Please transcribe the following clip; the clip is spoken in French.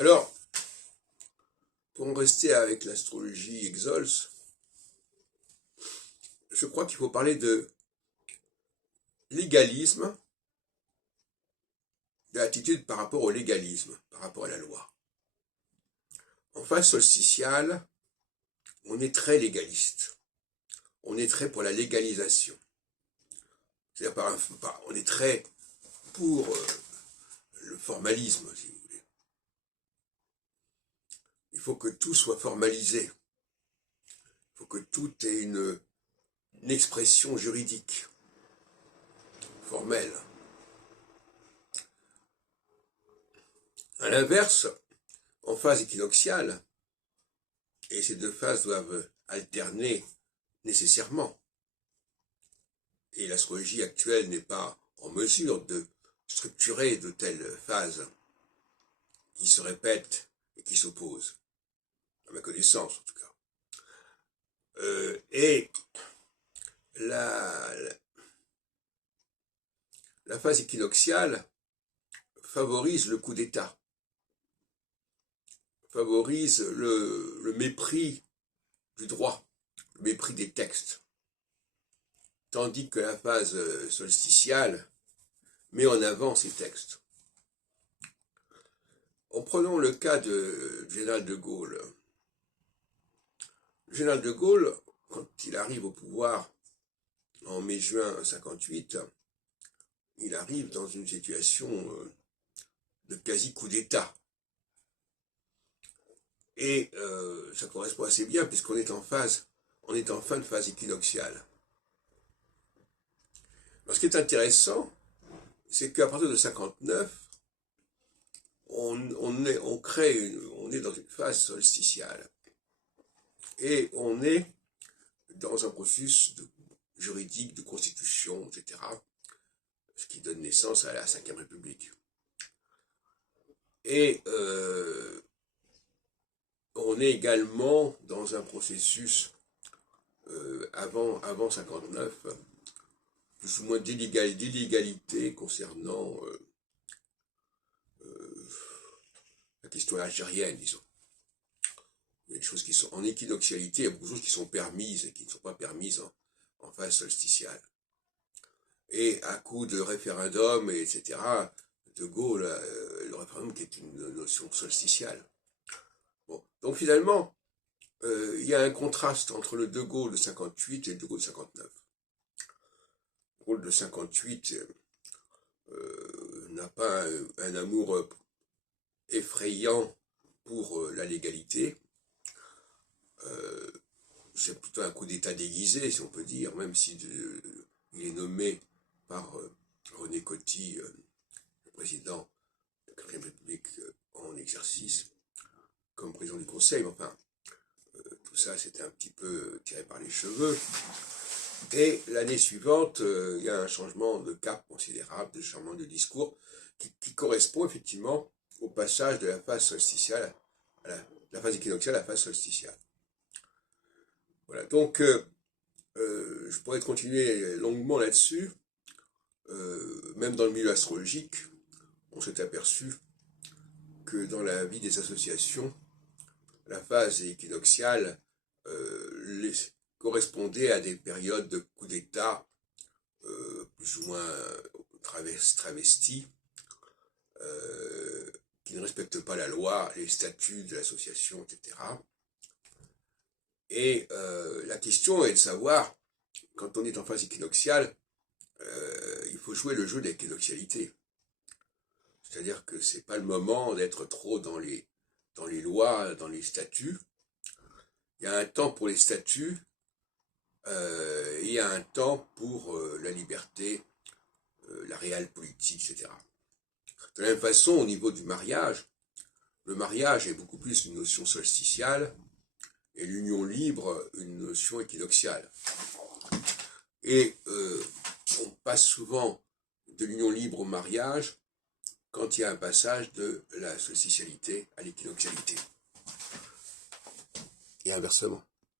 Alors, pour en rester avec l'astrologie Exols, je crois qu'il faut parler de légalisme, de l'attitude par rapport au légalisme, par rapport à la loi. En phase solsticiale, on est très légaliste. On est très pour la légalisation. C'est-à-dire, on est très pour le formalisme, si vous voulez. Il faut que tout soit formalisé. Il faut que tout ait une expression juridique, formelle. À l'inverse, en phase équinoxiale, et ces deux phases doivent alterner nécessairement, et l'astrologie actuelle n'est pas en mesure de structurer de telles phases qui se répètent et qui s'opposent, à ma connaissance en tout cas. Et la phase équinoxiale favorise le coup d'État, favorise le mépris du droit, le mépris des textes, tandis que la phase solsticiale met en avant ces textes. En prenant le cas du général de Gaulle. Le général de Gaulle, quand il arrive au pouvoir en mai-juin 1958, il arrive dans une situation de quasi coup d'État. Et ça correspond assez bien puisqu'on est en fin de phase équinoxiale. Alors, ce qui est intéressant, c'est qu'à partir de 1959, on est dans une phase solsticiale. Et on est dans un processus juridique, de constitution, etc., ce qui donne naissance à la Ve République. Et on est également dans un processus avant 1959, plus ou moins d'illégalité concernant la question algérienne, disons. Il y a des choses qui sont en équinoxialité, il y a beaucoup de choses qui sont permises et qui ne sont pas permises en phase solsticiale. Et à coup de référendum, etc., de Gaulle, le référendum qui est une notion solsticiale. Bon. Donc finalement, il y a un contraste entre le De Gaulle de 58 et le De Gaulle de 59. Le De Gaulle de 58 n'a pas un amour effrayant pour la légalité. C'est plutôt un coup d'État déguisé, si on peut dire, même si il est nommé par René Coty, le président de la Ve République en exercice, comme président du Conseil. Enfin, tout ça, c'était un petit peu tiré par les cheveux. Et l'année suivante, il y a un changement de cap considérable, de changement de discours, qui correspond effectivement au passage de la phase solsticiale, la phase équinoxiale à la phase solsticiale. Voilà, donc je pourrais continuer longuement là-dessus. Même dans le milieu astrologique, on s'est aperçu que dans la vie des associations, la phase équinoxiale correspondait à des périodes de coups d'État plus ou moins travestis, qui ne respectent pas la loi, les statuts de l'association, etc. Et la question est de savoir, quand on est en phase équinoxiale, il faut jouer le jeu de l'équinoxialité. C'est-à-dire que c'est pas le moment d'être trop dans les lois, dans les statuts. Il y a un temps pour les statuts, il y a un temps pour la liberté, la réelle politique, etc. De la même façon, au niveau du mariage, le mariage est beaucoup plus une notion solsticiale et l'union libre une notion équinoxiale. Et on passe souvent de l'union libre au mariage quand il y a un passage de la solsticialité à l'équinoxialité. Et inversement.